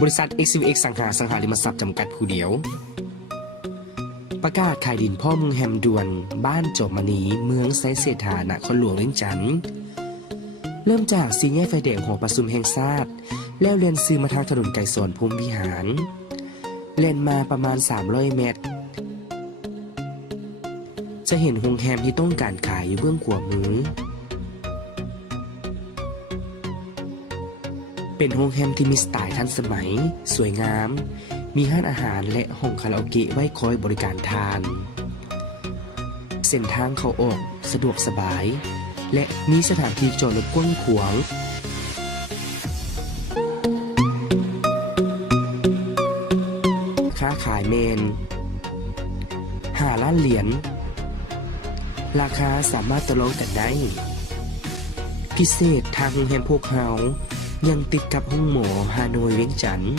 บริษัท XVX สังหาริมทรัพย์จำกัดผู้เดียวประกาศขายดินพ่อเมืองแฮมด่วนบ้านจอมมณีเมืองไซเศรษฐานครหลวงเวียงจันทน์เริ่มจากสี่แยกไฟแดงหอประชุมแห่งชาติแล้วเลียนซื้อมาทางถนนไก่สอนภูมิวิหารเลียนมาประมาณ300เมตรจะเห็นโรงแรมที่ต้องการขายอยู่เบื้องขวามือเป็นโรงแรมที่มีสไตล์ทันสมัยสวยงามมีร้านอาหารและห้องคาราโอเกะไว้คอยบริการทานเส้นทางเข้าออกสะดวกสบายและมีสถานที่จอดรถกว้างขวางค้าขายเมน5 ล้านเหรียญราคาสามารถต่อรองกันได้พิเศษทางโรงแรมพวกเฮายังติดกับห้องหมอฮานอยเวียงจันทน์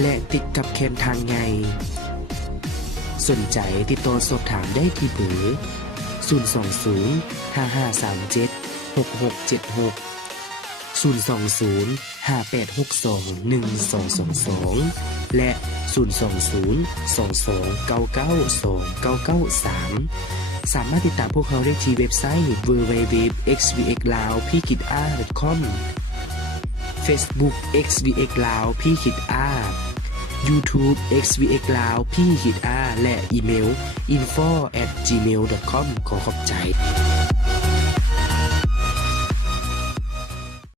และติดกับแคมทางไงสนใจติดต่อสอบถามได้ที่เบอร์020-5537-6676 020-5862-1222 และ 020-2299-2993 สามารถติดตามพวกเขาได้ที่เว็บไซต์ www.xvxlao.com Facebook XVX Lao YouTube XVX Lao และอีเมล info@gmail.com ขอขอบใจ